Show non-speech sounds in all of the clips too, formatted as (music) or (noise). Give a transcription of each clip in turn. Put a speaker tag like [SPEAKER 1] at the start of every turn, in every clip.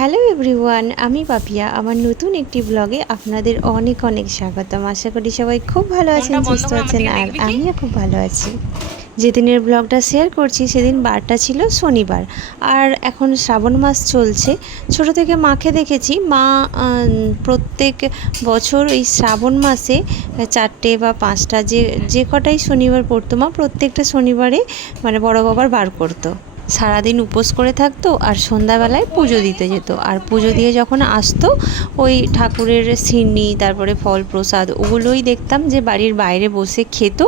[SPEAKER 1] Hello everyone আমি পাপিয়া। আমার নতুন একটি ব্লগে আপনাদের অনেক অনেক স্বাগতম। আশা করি সবাই খুব ভালো আছেন সুস্থ আছেন আর আমিও খুব ভালো আছি। যেদিনের ব্লগটা শেয়ার করছি সেদিন বারটা ছিল শনিবার। আর এখন শ্রাবণ মাস চলছে। ছোট থেকে মাকে দেখেছি। মা প্রত্যেক বছর এই শ্রাবণ মাসে চারটে বা পাঁচটা যে যে কটাই শনিবার পড়তো মা প্রত্যেকটা শনিবারে মানে বড় বাবার বার করতো। সারাদিন উপোস করে থাকতো আর সন্ধ্যাবেলায় পুজো দিতে যেত। আর পুজো দিয়ে যখন আসতো, ওই ঠাকুরের সিন্নি, তারপরে ফল প্রসাদ, ওগুলোই দেখতাম যে বাড়ির বাইরে বসে খেত।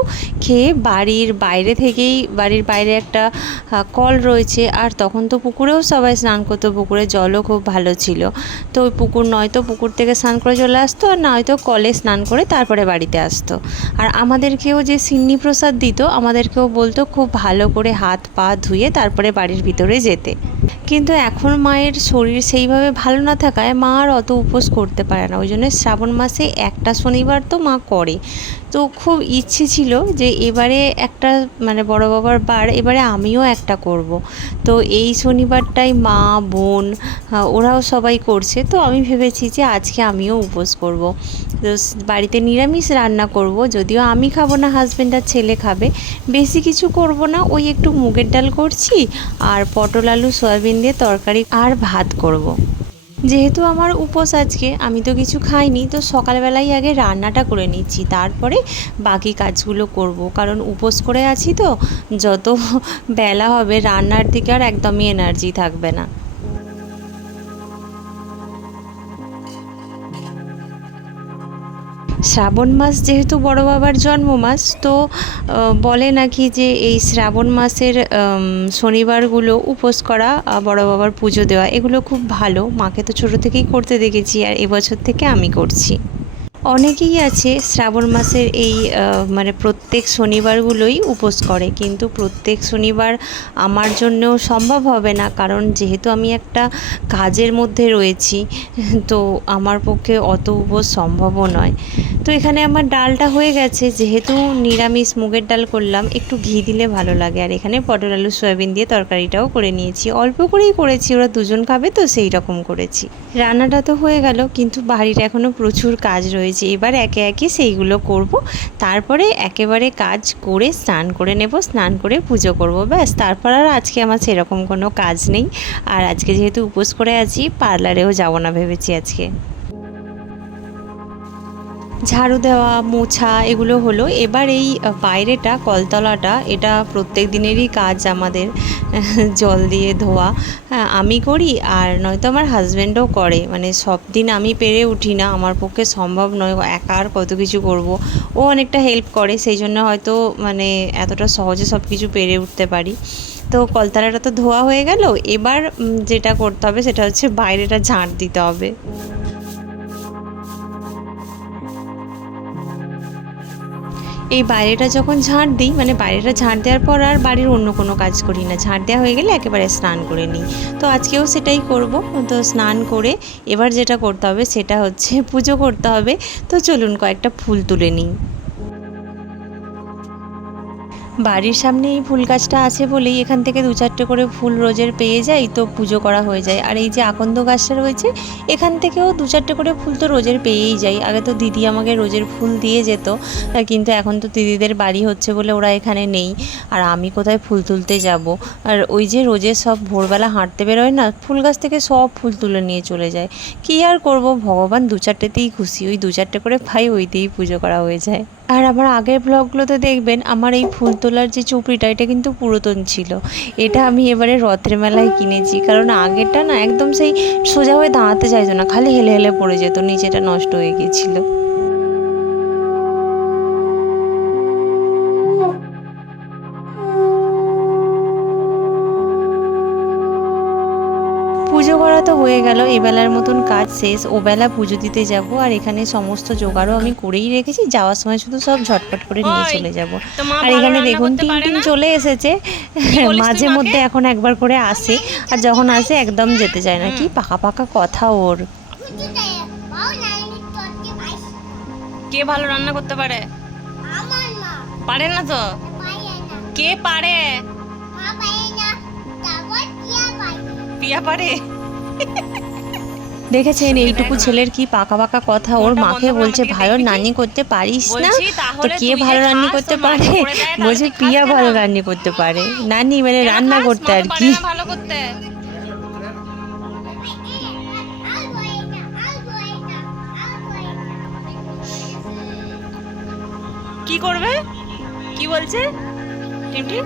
[SPEAKER 1] খেয়ে বাড়ির বাইরে থেকেই, বাড়ির বাইরে একটা কল রয়েছে। আর তখন তো পুকুরেও সবাই স্নান করতো, পুকুরের জলও খুব ভালো ছিল। তো ওই পুকুর নয়তো পুকুর থেকে স্নান করে চলে আসতো, আর নয়তো কলে স্নান করে তারপরে বাড়িতে আসতো। আর আমাদেরকেও যে সিন্নি প্রসাদ দিত, আমাদেরকেও বলতো খুব ভালো করে হাত পা ধুয়ে তারপরে বাড়ির ভিতরে যেতে। কিন্তু এখন মায়ের শরীর সেইভাবে ভালো না থাকায় মা আর অত উপোস করতে পারে না। ওই জন্য শ্রাবণ মাসে একটা শনিবার তো মা করে। তো খুব ইচ্ছে ছিল যে এবারে একটা মানে বড় বাবার বার, এবারে আমিও একটা করব। তো এই শনিবারটাই মা, বোন ওরাও সবাই করছে। তো আমি ভেবেছি যে আজকে আমিও উপোস করব। তো বাড়িতে নিরামিষ রান্না করব, যদিও আমি খাব না হাজব্যান্ড আর ছেলে খাবে। বেশি কিছু করব না, ওই একটু মুগের ডাল করছি আর পটল, আলু, সয়াবিন দিয়ে তরকারি আর ভাত করব। যেহেতু আমার উপোস আজকে, আমি তো কিছু খাইনি, তো সকালবেলাই আগে রান্নাটা করে নিচ্ছি। তারপরে বাকি কাজগুলো করব। কারণ উপোস করে আছি তো, যত বেলা হবে, রান্নার দিকে আর একদমই এনার্জি থাকবে না। শ্রাবণ মাস যেহেতু বড় বাবার জন্ম মাস তো বলে নাকি যে এই শ্রাবণ মাসের শনিবারগুলো উপোস করা বড় বাবার পুজো দেওয়া, এগুলো খুব ভালো। মাকে তো ছোটো থেকেই করতে দেখেছি আর এবছর থেকে আমি করছি। অনেকেই আছে শ্রাবণ মাসের এই মানে প্রত্যেক শনিবারগুলোই উপোস করে। কিন্তু প্রত্যেক শনিবার আমার জন্যও সম্ভব হবে না, কারণ যেহেতু আমি একটা কাজের মধ্যে রয়েছি, তো আমার পক্ষে অত উপোস সম্ভবও নয়। তো এখানে আমার ডালটা হয়ে গেছে, যেহেতু নিরামিষ মুগের ডাল করলাম, একটু ঘি দিলে ভালো লাগে। আর এখানে পটল, আলু, সয়াবিন দিয়ে তরকারিটাও করে নিয়েছি। অল্প করেই করেছি, ওরা দুজন খাবে, তো সেই রকম করেছি। রান্নাটা তো হয়ে গেল, কিন্তু বাড়িটা এখনও প্রচুর কাজ রয়েছে। এবার একে একে সেইগুলো করব। তারপরে একেবারে কাজ করে স্নান করে নেব, স্নান করে পুজো করব, ব্যাস। তারপর আর আজকে আমার সেরকম কোনো কাজ নেই। আর আজকে যেহেতু উপোস করে আছি, পার্লারেও যাব না ভেবেছি আজকে। ঝাড়ু দেওয়া, মোছা এগুলো হলো। এবার এই বাইরেটা, কলতলাটা, এটা প্রত্যেক দিনেরই কাজ আমাদের, (laughs) জল দিয়ে ধোয়া। হ্যাঁ আমি করি আর নয়তো আমার হাজব্যান্ডও করে। মানে সব দিন আমি পেরে উঠি না, আমার পক্ষে সম্ভব নয় একা আর কত কিছু করব। ও অনেকটা হেল্প করে, সেই জন্য হয়তো মানে এতটা সহজে সব কিছু পেরে উঠতে পারি। তো কলতলাটা তো ধোয়া হয়ে গেল, এবার যেটা করতে হবে সেটা হচ্ছে বাইরেটা ঝাঁট দিতে হবে। এই বাইরেটা যখন ঝাঁট দিই মানে বাইরেটা ঝাঁট দেওয়ার পর আর বাড়ির অন্য কোনো কাজ করি না। ঝাঁট দেওয়া হয়ে গেলে একেবারে স্নান করে নিই। তো আজকেও সেটাই করব। তো স্নান করে এবার যেটা করতে হবে সেটা হচ্ছে পুজো করতে হবে। তো চলুন কয়েকটা ফুল তুলে নিই। বাড়ির সামনে এই ফুল গাছটা আছে বলেই এখান থেকে দু চারটে করে ফুল রোজের পেয়ে যাই, তো পুজো করা হয়ে যায়। আর এই যে আকন্দ গাছটা রয়েছে, এখান থেকেও দু চারটে করে ফুল তো রোজের পেয়েই যাই। আগে তো দিদি আমাকে রোজের ফুল দিয়ে যেত কিন্তু এখন তো দিদিদের বাড়ি হচ্ছে বলে ওরা এখানে নেই। আর আমি কোথায় ফুল তুলতে যাব? আর ওই যে রোজের সব ভোরবেলা হাঁটতে বেরোয় না, ফুল গাছ থেকে সব ফুল তুলে নিয়ে চলে যায়। কী আর করব? ভগবান দু চারটেতেই খুশি, ওই দু চারটে করে পাই ওইতেই পুজো করা হয়ে যায়। আর আমার আগের ব্লগগুলোতে দেখবেন আমার এই ফুল তোলার যে চুপড়িটা, এটা কিন্তু পুরাতন ছিল। এটা আমি এবারে রথের মেলায় কিনেছি। কারণ আগেরটা না একদম সেই সোজা হয়ে দাঁড়াতে চাইতো না, খালি হেলে হেলে পড়ে যেত নিচেটা নষ্ট হয়ে গিয়েছিল। হয়ে গেল। এবেলার মতন কাজ শেষ। ওবেলা পুজো দিতে যাব আর এখানে সমস্ত জোগাড়ও আমি করেই রেখেছি। যাওয়ার সময় শুধু সব ঝটপট করে নিয়ে চলে যাব। আর এখানে দেখুন
[SPEAKER 2] করতে
[SPEAKER 1] টিম
[SPEAKER 2] পারে
[SPEAKER 1] টিম
[SPEAKER 2] না?
[SPEAKER 1] চলে এসেছে। মাঝে মধ্যে এখন একবার করে আসে আর যখন আসে একদম যেতে চায় না। কি পাকা পাকা কথা ওর।
[SPEAKER 2] কে ভালো রান্না করতে পারে? পারে না তো? কে পারে? পিয়া পারে
[SPEAKER 1] দেখেছেন এইটুকু ছেলের কি পাকা পাকা কথা? ওর মাকে বলছে ভালো? রান্নি করতে পারিস না? তো কে ভালো রান্নি করতে পারে? বলছে প্রিয়া ভালো রান্নি করতে পারে। নানি মানে রান্না করতে আর কি?
[SPEAKER 2] ভালো করতে? কি করবে? কি বলছে? টিমটি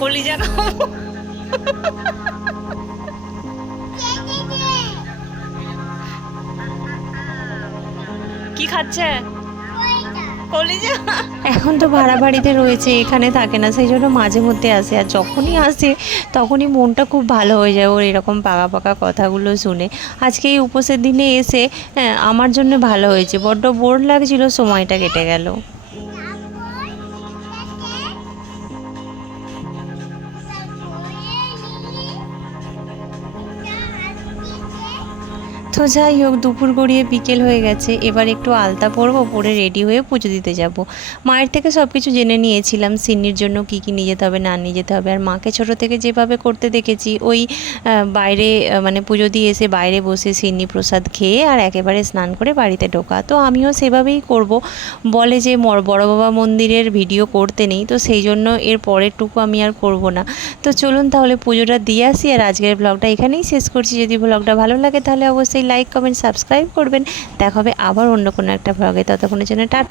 [SPEAKER 2] কলিজা খাব। কি খাচ্ছে?
[SPEAKER 1] এখন তো ভাড়া বাড়িতে রয়েছে এখানে থাকে না সেই জন্য মাঝে মধ্যে আসে আর যখনই আসে তখনই মনটা খুব ভালো হয়ে যায় ওর এরকম পাকা পাকা কথাগুলো শুনে। আজকে এই উপোসের দিনে এসে হ্যাঁ, আমার জন্য ভালো হয়েছে বড্ড বোর লাগছিল সময়টা কেটে গেল। তো যাই হোক, দুপুর গড়িয়ে বিকেল হয়ে গেছে। এবার একটু আলতা পরবো, পরে রেডি হয়ে পুজো দিতে যাব। মায়ের থেকে সব কিছু জেনে নিয়েছিলাম, সিন্নির জন্য কি কি নিয়ে যেতে হবে, না নিয়ে যেতে হবে। আর মাকে ছোট থেকে যেভাবে করতে দেখেছি, ওই বাইরে মানে পুজো দিয়ে এসে বাইরে বসে সিন্নি প্রসাদ খেয়ে আর একেবারে স্নান করে বাড়িতে ঢোকা। তো আমিও সেভাবেই করব। বলে যে বড় বাবা মন্দিরের ভিডিও করতে নেই, তো সেই জন্য এর পরেরটুকু আমি আর করব না। তো চলুন তাহলে পুজোটা দিয়ে আসি, আর আজকের ব্লগটা এখানেই শেষ করছি। যদি ব্লগটা ভালো লাগে তাহলে অবশ্যই লাইক কমেন্ট সাবস্ক্রাইব করবেন। দেখা হবে আবার অন্য কোনো একটা ভ্লগে ততক্ষণের জন্য টাটা।